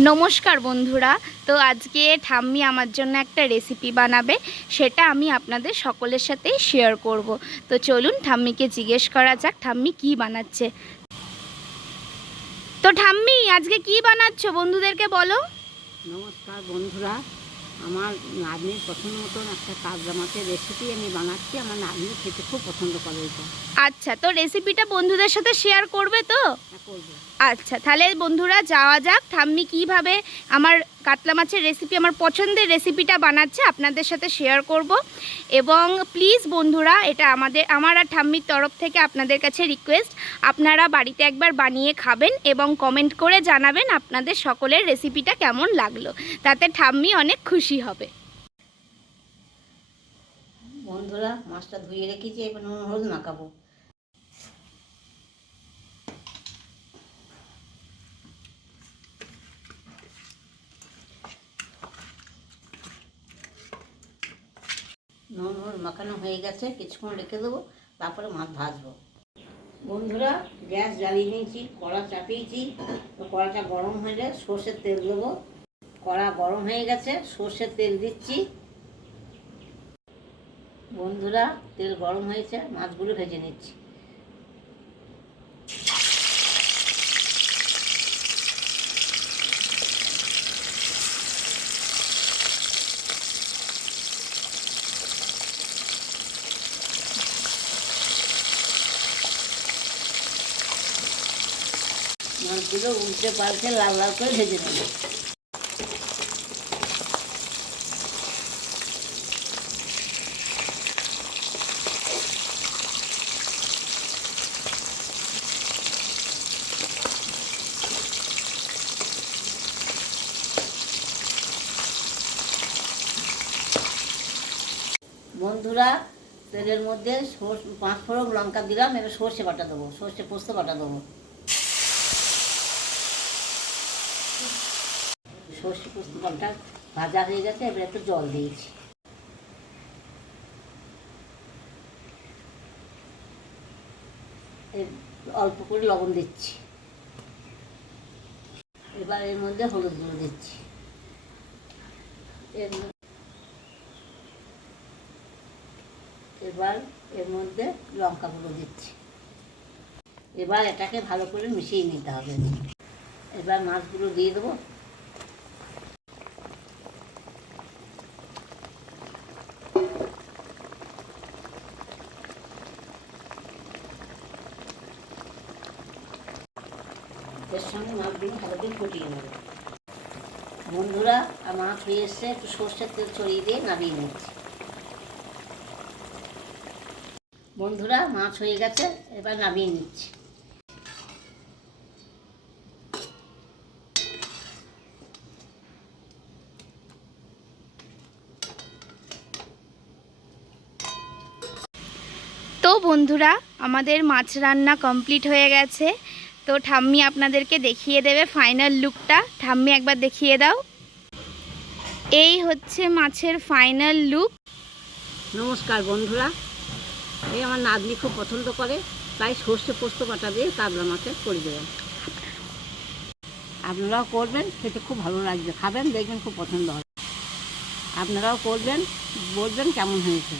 নমস্কার বন্ধুরা। তো আজকে ঠাম্মি আমার জন্য একটা রেসিপি বানাবে, সেটা আমি আপনাদের সকলের সাথে শেয়ার করব। তো চলুন ঠাম্মিকে জিজ্ঞেস করা যাক ঠাম্মি কি বানাচ্ছে। তো ঠাম্মি আজকে কি বানাচ্ছো বন্ধুদেরকে বলো। নমস্কার বন্ধুরা, আমার নাতনির পছন্দ মতন একটা কাতলা মাছের রেসিপি আমি বানাচ্ছি। আমার নাতনি খেতে খুব পছন্দ করে এটা। আচ্ছা, তো রেসিপিটা বন্ধুদের সাথে শেয়ার করবে তো? হ্যাঁ, করবো। আচ্ছা, তাহলে বন্ধুরা যাওয়া যাক। ঠাম্মি কিভাবে আমার কাতলা মাছের রেসিপি, আমার পছন্দের রেসিপিটা বানাচ্ছে আপনাদের সাথে শেয়ার করব। এবং প্লিজ বন্ধুরা, এটা আমার আর ঠাম্মির তরফ থেকে আপনাদের কাছে রিকোয়েস্ট, আপনারা বাড়িতে একবার বানিয়ে খাবেন এবং কমেন্ট করে জানাবেন আপনাদের সকলের রেসিপিটা কেমন লাগলো। তাতে ঠাম্মি অনেক খুশি হবে। বন্ধুরা, মাছটা ধুয়ে রেখেছি, এবার নুন হলুদ মাখাবো। নুন হলুদ মাখানো হয়ে গেছে, কিছুক্ষণ রেখে দেবো, তারপরে মাছ ভাজবো। বন্ধুরা, গ্যাস জ্বালিয়ে নিয়েছি, কড়া চাপিয়েছি। তো কড়াটা গরম হয়ে যায়, সর্ষের তেল দেবো। কড়া গরম হয়ে গেছে, সর্ষের তেল দিচ্ছি। বন্ধুরা, তেল গরম হয়েছে, মাছগুলো ভেজে নিচ্ছি। মাছগুলো উল্টে পাল্টে লাল লাল করে ভেজে নেব। বন্ধুরা, তেলের মধ্যে 5 ফোড়ন লঙ্কা দিলাম। এবার সর্ষে বাটা দেবো, সর্ষে পোস্ত বাটা দেবো। সর্ষে পোস্ত বাটা ভাজা হয়ে গেছে, এবার একটু জল দিয়েছি। অল্প করে লবণ দিচ্ছি। এবার এর মধ্যে হলুদ গুঁড়ো দিচ্ছি। এবার এর মধ্যে লঙ্কা গুঁড়ো দিচ্ছি। এবার এটাকে ভালো করে মিশিয়ে নিতে হবে। এবার মাছগুলো দিয়ে দেবো। এর সঙ্গে মাছগুলো ভালো করে ফুটিয়ে নেব। বন্ধুরা, মাছ হয়ে এসছে, একটু সর্ষের তেল ছড়িয়ে দিয়ে নামিয়ে নিচ্ছি। বন্ধুরা, মাছ হয়ে গেছে, এবার নামিয়ে নিচ্ছি। তো বন্ধুরা, আমাদের মাছ রান্না কমপ্লিট হয়ে গেছে। তো ঠাম্মি আপনাদেরকে দেখিয়ে দেবে ফাইনাল লুকটা। ঠাম্মি একবার দেখিয়ে দাও। এই হচ্ছে মাছের ফাইনাল লুক। নমস্কার বন্ধুরা, এই আমার নাতনি খুব পছন্দ করে, তাই সর্ষে পোস্ত বাটা দিয়ে কাতলা মাছের করে দেবেন। আপনারাও করবেন, খেতে খুব ভালো লাগবে। খাবেন, দেখবেন খুব পছন্দ হবে। আপনারাও করবেন, বলবেন কেমন হয়েছে।